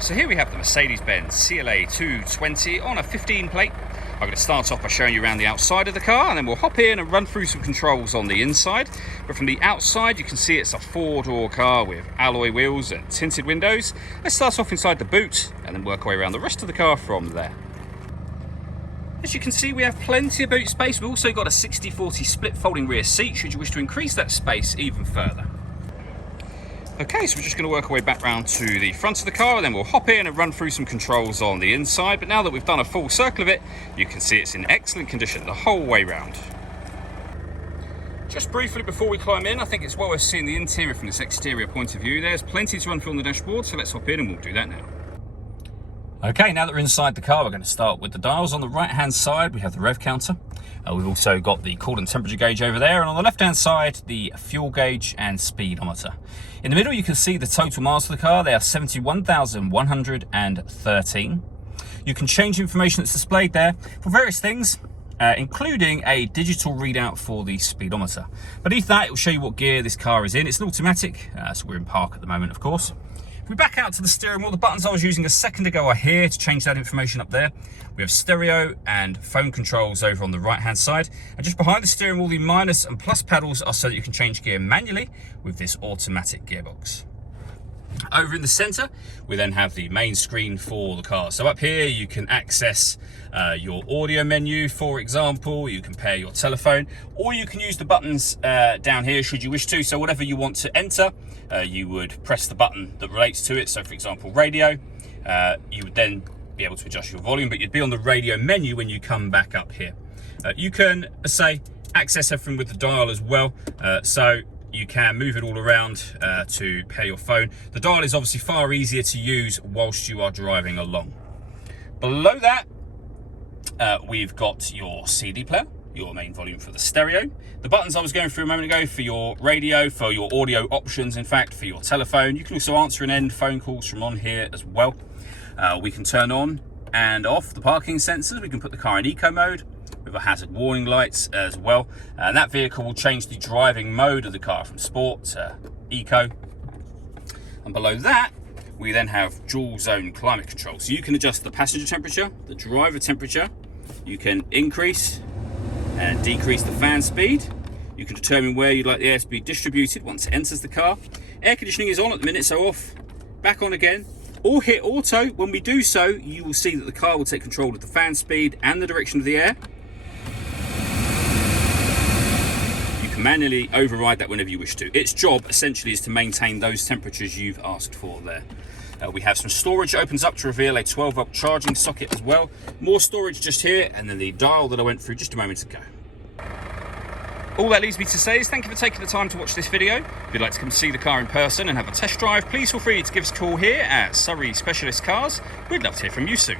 So here we have the Mercedes-Benz CLA 220 on a 15 plate. I'm going to start off by showing you around the outside of the car, and then we'll hop in and run through some controls on the inside. But from the outside you can see it's a four-door car with alloy wheels and tinted windows. Let's start off inside the boot and then work our way around the rest of the car from there. As you can see, we have plenty of boot space. We've also got a 60/40 split folding rear seat should you wish to increase that space even further. Okay, so we're just going to work our way back round to the front of the car, and then we'll hop in and run through some controls on the inside. But now that we've done a full circle of it, you can see it's in excellent condition the whole way round. Just briefly before we climb in, I think it's well worth seeing the interior from this exterior point of view. There's plenty to run through on the dashboard, so let's hop in and we'll do that now. Okay, now that we're inside the car, we're going to start with the dials. On the right-hand side, we have the rev counter. We've also got the coolant temperature gauge over there, and on the left-hand side, the fuel gauge and speedometer. In the middle, you can see the total miles for the car. They are 71,113. You can change the information that's displayed there for various things, including a digital readout for the speedometer. Beneath that, it will show you what gear this car is in. It's an automatic, so we're in park at the moment, of course. If we back out to the steering wheel, the buttons I was using a second ago are here to change that information up there. We have stereo and phone controls over on the right-hand side. And just behind the steering wheel, the minus and plus pedals are so that you can change gear manually with this automatic gearbox. Over in the center, we then have the main screen for the car. So up here, you can access your audio menu, for example. You can pair your telephone, or you can use the buttons down here should you wish to. So whatever you want to enter, you would press the button that relates to it. So for example, radio, you would then be able to adjust your volume, but you'd be on the radio menu when you come back up here. You can, say, access everything with the dial as well. So you can move it all around to pair your phone. The dial is obviously far easier to use whilst you are driving along. Below that, we've got your CD player, your main volume for the stereo. The buttons I was going through a moment ago for your radio, for your audio options, in fact, for your telephone. You can also answer and end phone calls from on here as well. We can turn on and off the parking sensors. We can put the car in eco mode with a hazard warning lights as well. And that vehicle will change the driving mode of the car from sport to eco. And below that, we then have dual zone climate control. So you can adjust the passenger temperature, the driver temperature. You can increase and decrease the fan speed. You can determine where you'd like the air to be distributed once it enters the car. Air conditioning is on at the minute, so off, back on again. Or hit auto. When we do so, you will see that the car will take control of the fan speed and the direction of the air. You can manually override that whenever you wish to. Its job essentially is to maintain those temperatures you've asked for there. We have some storage that opens up to reveal a 12-volt charging socket as well. More storage just here, and then the dial that I went through just a moment ago. All that leaves me to say is thank you for taking the time to watch this video. If you'd like to come see the car in person and have a test drive, please feel free to give us a call here at Surrey Specialist Cars. We'd love to hear from you soon.